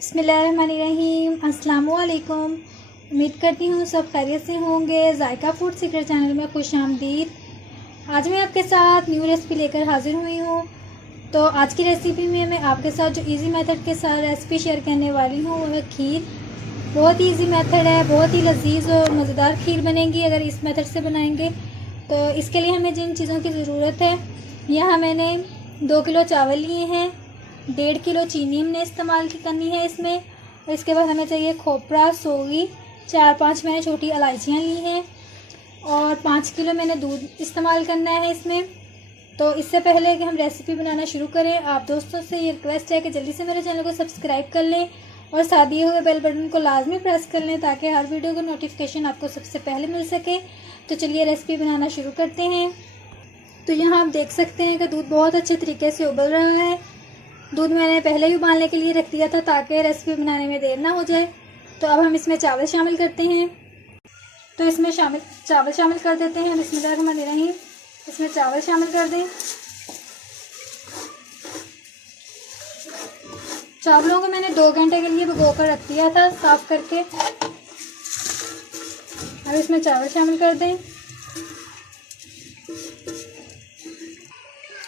बिस्मिल्लाहिर्रहमानिर्रहीम। अस्सलामुअलैकुम। उम्मीद करती हूँ सब खैरियत से होंगे। जायका फूड सीक्रेट चैनल में खुश आमदीद। आज मैं आपके साथ न्यू रेसिपी लेकर हाजिर हुई हूँ। तो आज की रेसिपी में मैं आपके साथ जो इजी मेथड के साथ रेसिपी शेयर करने वाली हूँ वो है खीर। बहुत ही ईजी मेथड है, बहुत ही लजीज और मज़ेदार खीर बनेगी अगर इस मेथड से बनाएंगे। तो इसके लिए हमें जिन चीज़ों की ज़रूरत है, यहाँ मैंने 2 किलो चावल लिए हैं, 1.5 किलो चीनी हमने इस्तेमाल करनी है इसमें। और इसके बाद हमें चाहिए खोपरा, सोगी, 4-5 मैंने छोटी इलायचियाँ ली हैं और 5 किलो मैंने दूध इस्तेमाल करना है इसमें। तो इससे पहले कि हम रेसिपी बनाना शुरू करें, आप दोस्तों से ये रिक्वेस्ट है कि जल्दी से मेरे चैनल को सब्सक्राइब कर लें और साथ दिए हुए बेल बटन को लाजमी प्रेस कर लें ताकि हर वीडियो का नोटिफिकेशन आपको सबसे पहले मिल सके। तो चलिए रेसिपी बनाना शुरू करते हैं। तो यहाँ आप देख सकते हैं कि दूध बहुत अच्छे तरीके से उबल रहा है। दूध मैंने पहले ही उबालने के लिए रख दिया था ताकि रेसिपी बनाने में देर ना हो जाए। तो अब हम इसमें चावल शामिल करते हैं। तो इसमें चावल शामिल कर देते हैं। बिस्मिल्लाहिर्रहमानिर्रहीम। इसमें चावल शामिल कर दें। चावलों को मैंने 2 घंटे के लिए भिगो कर रख दिया था साफ़ करके। अब इसमें चावल शामिल कर दें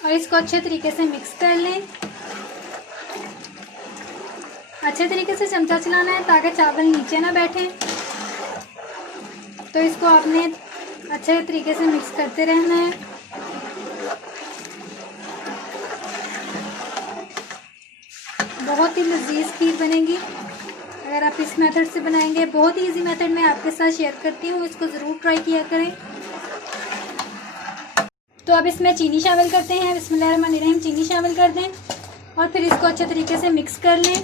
और इसको अच्छे तरीके से मिक्स कर लें। अच्छे तरीके से चमचा चलाना है ताकि चावल नीचे ना बैठे। तो इसको आपने अच्छे तरीके से मिक्स करते रहना है। बहुत ही लजीज खीर बनेगी अगर आप इस मेथड से बनाएंगे। बहुत ही इजी मेथड मैं आपके साथ शेयर करती हूँ, इसको ज़रूर ट्राई किया करें। तो अब इसमें चीनी शामिल करते हैं। बिस्मिल्लाहिर्रहमानिर्रहीम। चीनी शामिल कर दें और फिर इसको अच्छे तरीके से मिक्स कर लें।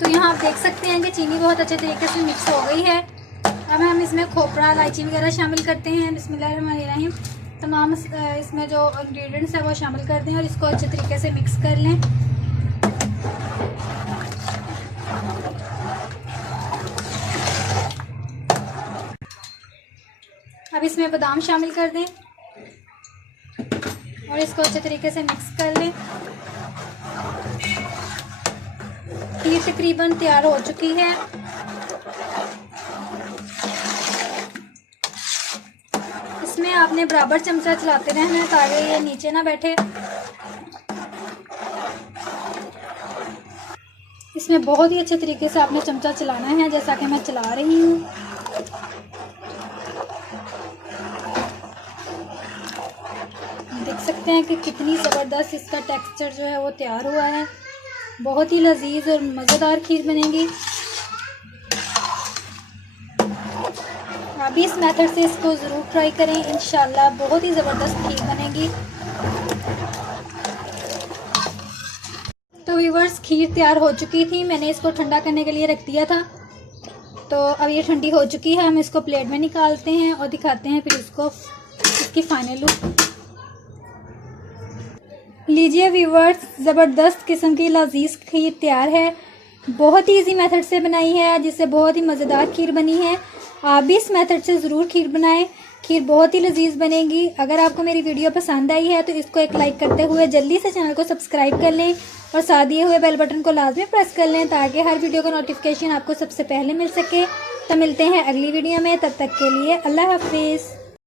तो यहाँ आप देख सकते हैं कि चीनी बहुत अच्छे तरीके से मिक्स हो गई है। अब हम इसमें खोपरा, इलायची वगैरह शामिल करते हैं। बिस्मिल्लाहिर्रहमानिर्रहीम। तमाम इसमें जो इंग्रेडिएंट्स है वो शामिल कर दें और इसको अच्छे तरीके से मिक्स कर लें। अब इसमें बादाम शामिल कर दें और इसको अच्छे तरीके से मिक्स कर लें। खीर तकरीबन तैयार हो चुकी है। इसमें आपने बराबर चमचा चलाते रहना है ताकि ये नीचे ना बैठे। इसमें बहुत ही अच्छे तरीके से आपने चमचा चलाना है जैसा कि मैं चला रही हूँ। देख सकते हैं कि कितनी ज़बरदस्त इसका टेक्सचर जो है वो तैयार हुआ है। बहुत ही लजीज और मज़ेदार खीर बनेगी। आप भी इस मेथड से इसको ज़रूर ट्राई करें, इंशाल्लाह बहुत ही ज़बरदस्त खीर बनेगी। तो व्यूअर्स, खीर तैयार हो चुकी थी। मैंने इसको ठंडा करने के लिए रख दिया था। तो अब ये ठंडी हो चुकी है। हम इसको प्लेट में निकालते हैं और दिखाते हैं फिर इसकी फाइनल लुक। लीजिए व्यूअर्स, ज़बरदस्त किस्म की लजीज खीर तैयार है। बहुत ही इजी मेथड से बनाई है जिससे बहुत ही मज़ेदार खीर बनी है। आप भी इस मेथड से ज़रूर खीर बनाएं। खीर बहुत ही लजीज बनेगी। अगर आपको मेरी वीडियो पसंद आई है तो इसको एक लाइक करते हुए जल्दी से चैनल को सब्सक्राइब कर लें और साथ दिए हुए बेल बटन को लाजमी प्रेस कर लें ताकि हर वीडियो का नोटिफिकेशन आपको सबसे पहले मिल सके। तो मिलते हैं अगली वीडियो में, तब तक के लिए अल्लाह हाफिज़।